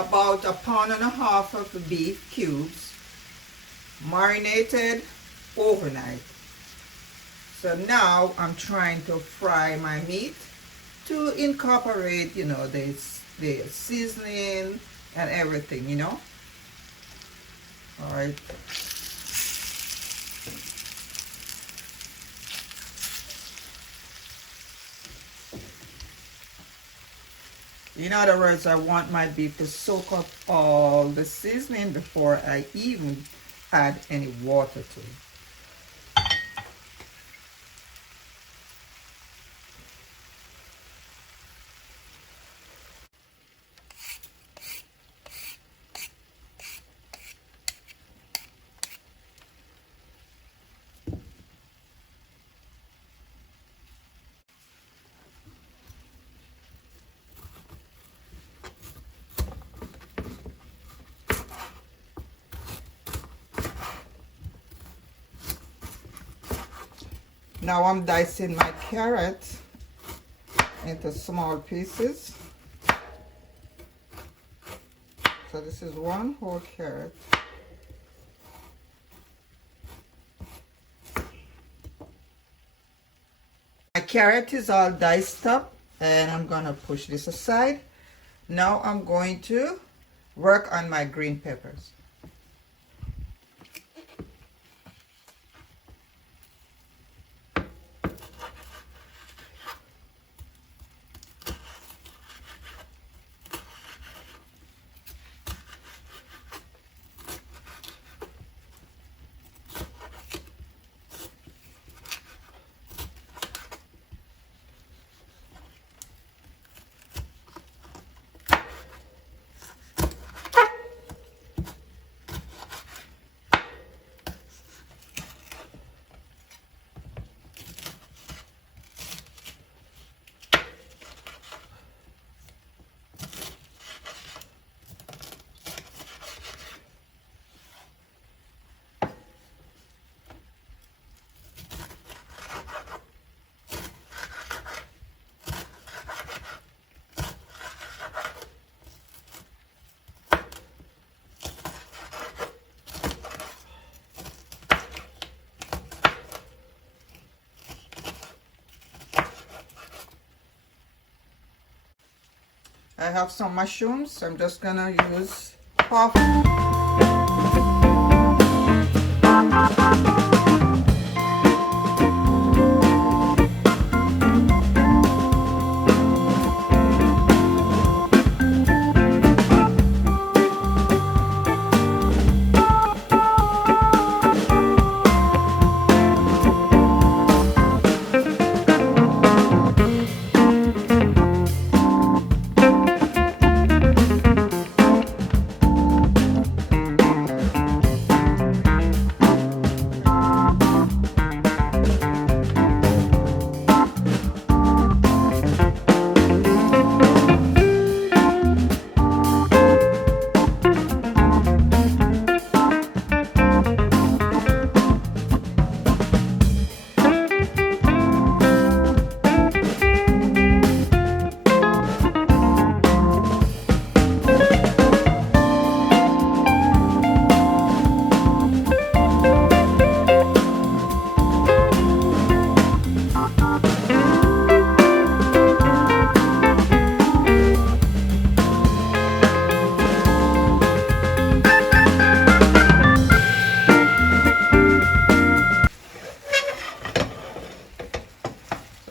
about 1.5 pounds of the beef cubes, marinated overnight. So now I'm trying to fry my meat to incorporate, you know, the seasoning and everything, you know. All right. In other words, I want my beef to soak up all the seasoning before I even add any water to it. Now I'm dicing my carrot into small pieces. So this is one whole carrot. My carrot is all diced up and I'm gonna push this aside. Now I'm going to work on my green peppers. I have some mushrooms. I'm just gonna use half.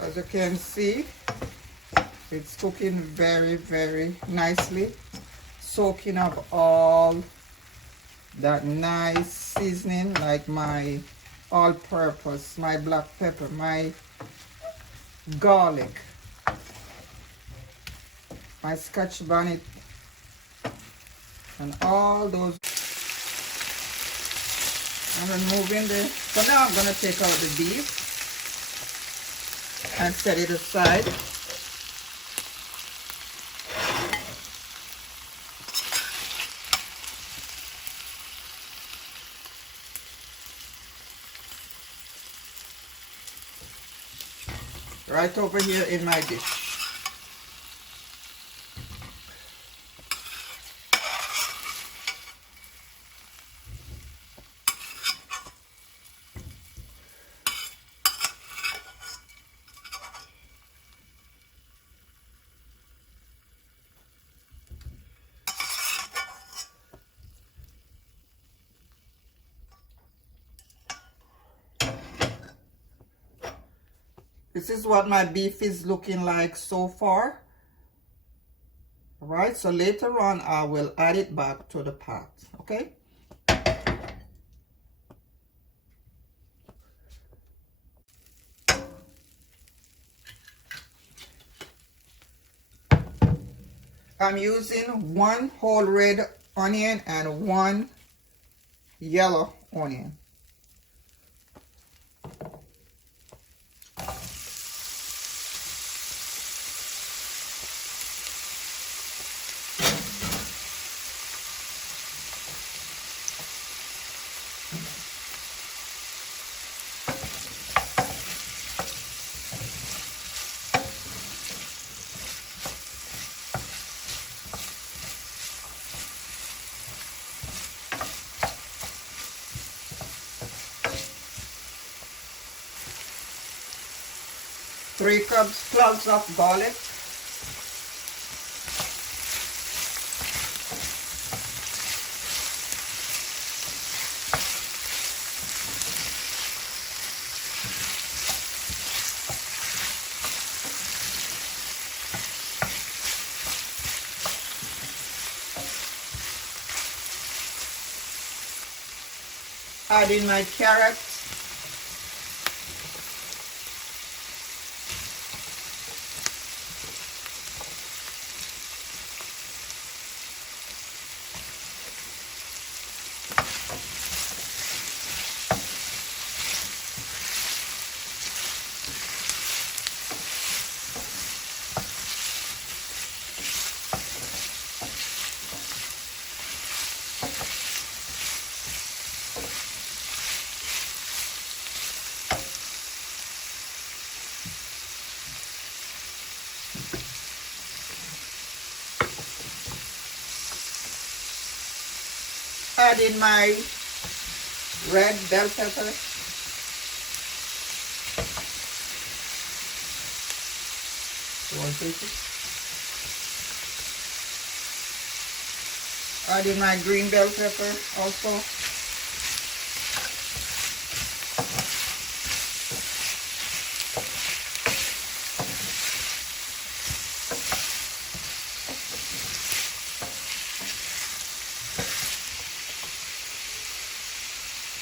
As you can see, it's cooking very nicely, soaking up all that nice seasoning, like my all-purpose, my black pepper, my garlic, my scotch bonnet, and all those. I'm removing so now I'm going to take out the beef and set it aside. Right over here in my dish. This is what my beef is looking like so far. All right, so later on I will add it back to the pot, okay? I'm using 1 whole red onion and 1 yellow onion. Three cloves of garlic. Add in my carrots. Add in my red bell pepper. Add in my green bell pepper also.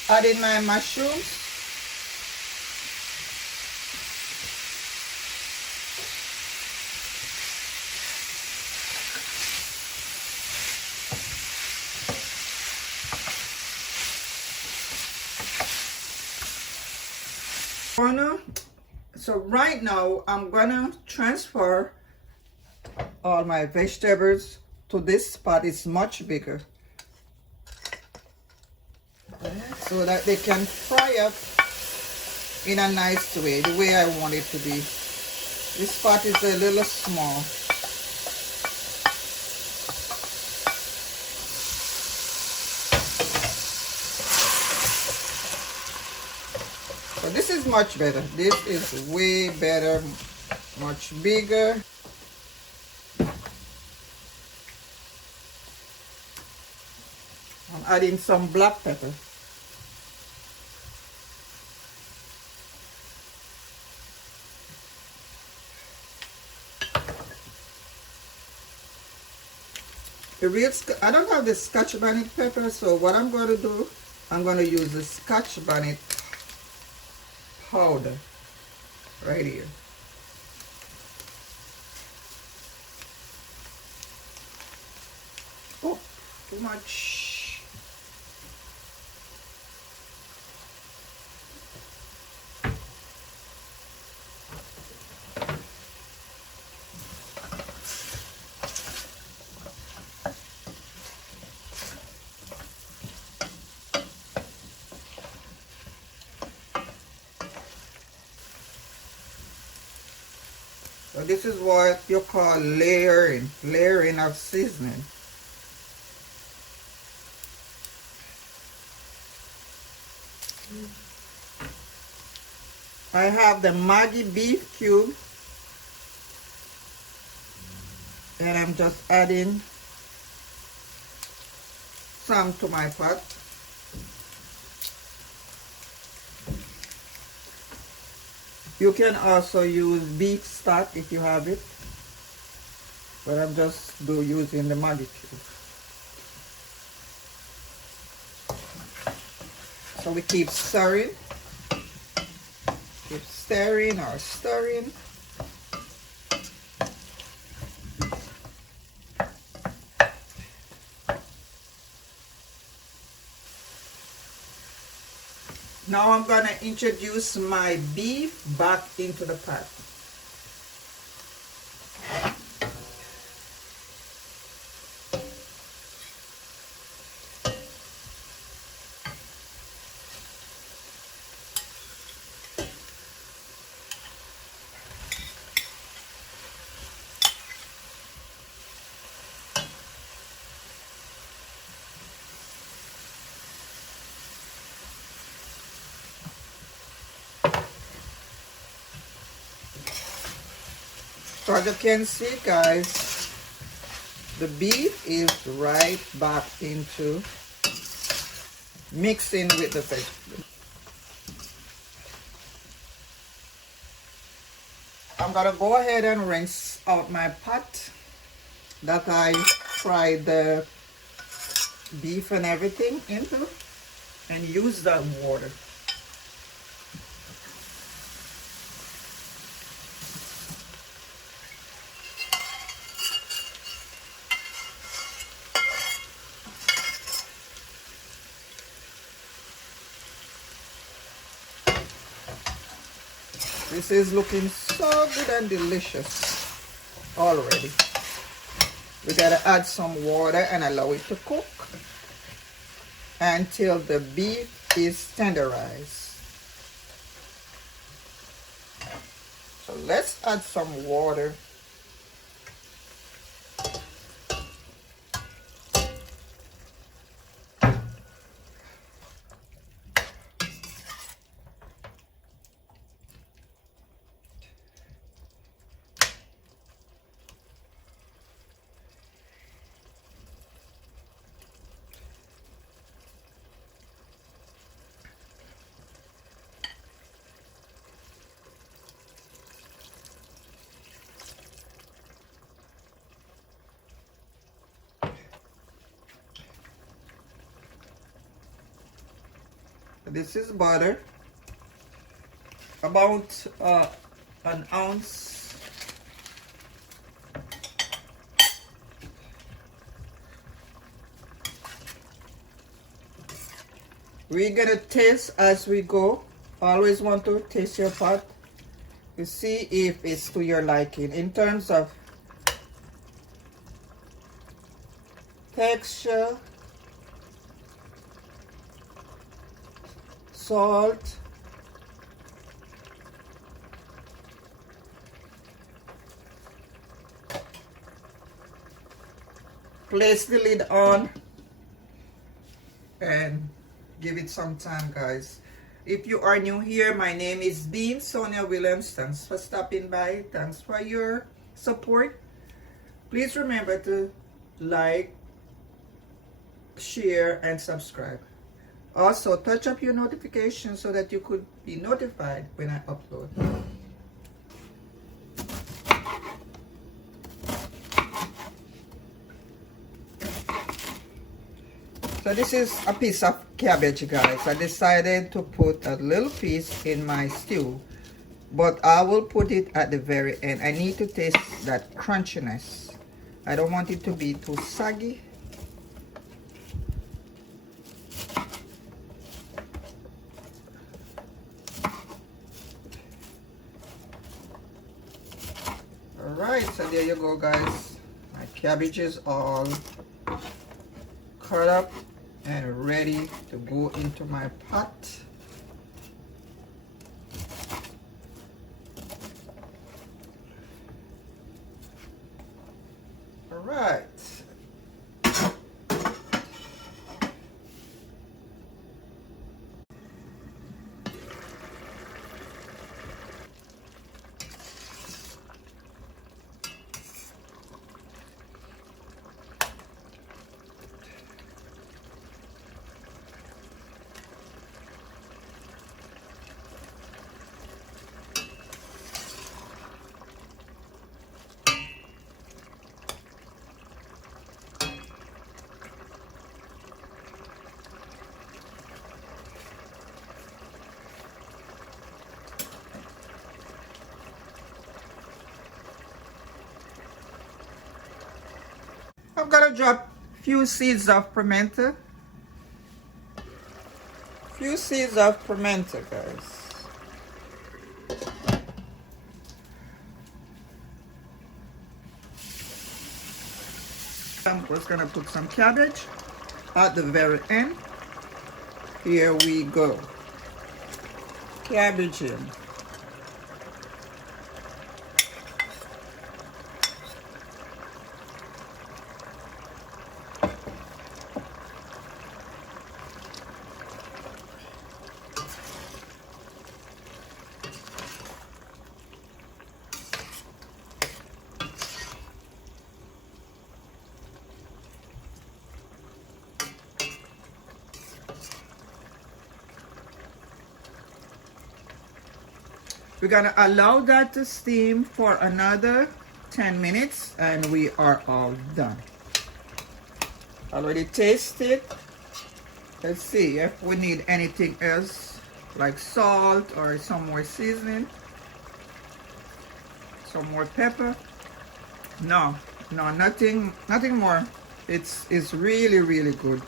Add in my mushrooms. So right now I'm gonna transfer all my vegetables to this pot. It's much bigger, so that they can fry up in a nice way, the way I want it to be. This pot is a little small. So this is much better. This is way better, much bigger. I'm adding some black pepper. I don't have the Scotch bonnet pepper, so what I'm going to do, I'm going to use the Scotch bonnet powder right here. Oh, too much. So this is what you call layering of seasoning. I have the Maggi beef cube, and I'm just adding some to my pot. You can also use beef stock if you have it, but I'm just using the Maggi cube. So we keep stirring, keep stirring or stirring. Now I'm gonna introduce my beef back into the pot. So as you can see, guys, the beef is right back into mixing with the vegetables. I'm gonna go ahead and rinse out my pot that I fried the beef and everything into and use that water. This is looking so good and delicious already. We gotta add some water and allow it to cook until the beef is tenderized. So let's add some water. This is butter, about an ounce. We're gonna taste as we go. Always want to taste your pot to see if it's to your liking in terms of texture, salt, place the lid on and give it some time, guys. If you are new here, my name is Bean Sonia Williams. Thanks for stopping by. Thanks for your support. Please remember to like, share, and subscribe. Also, touch up your notifications so that you could be notified when I upload. So this is a piece of cabbage, guys. I decided to put a little piece in my stew, but I will put it at the very end. I need to taste that crunchiness. I don't want it to be too saggy. Alright, so there you go, guys. My cabbage is all cut up and ready to go into my pot. Alright. I'm gonna drop a few seeds of pimento. Few seeds of pimento, guys. I'm just gonna put some cabbage at the very end. Here we go. Cabbage in. We're gonna allow that to steam for another 10 minutes and we are all done. Already tasted. Let's see if we need anything else like salt or some more seasoning, some more pepper. No, nothing more. It's really, really good.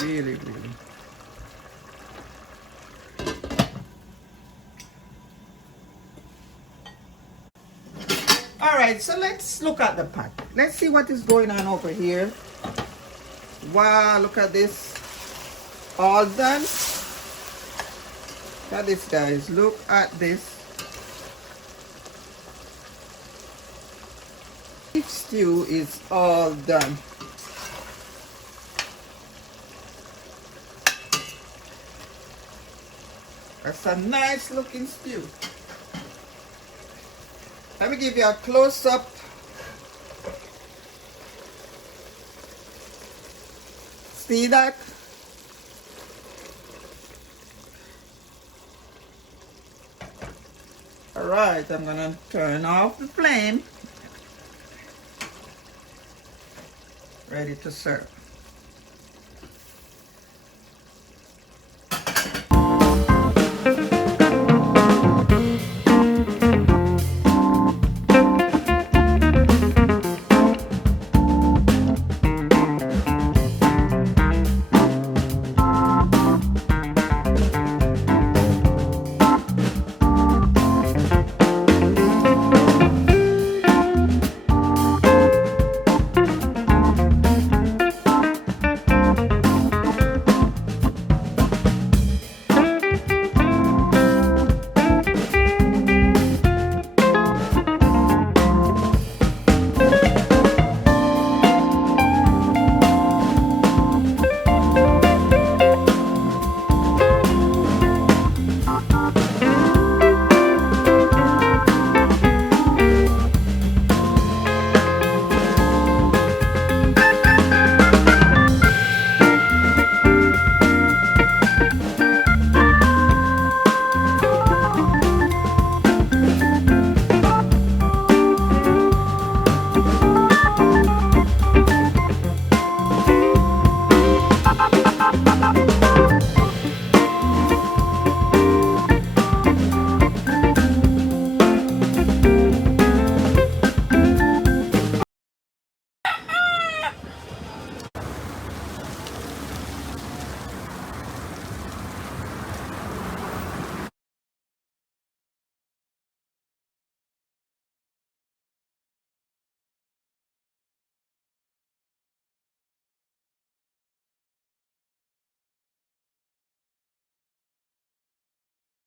Really. All right, so let's look at the pot. Let's see what is going on over here. Wow, look at this. All done. Look at this, guys. Look at this. Beef stew is all done. That's a nice looking stew. Let me give you a close-up. See that? All right, I'm gonna turn off the flame. Ready to serve.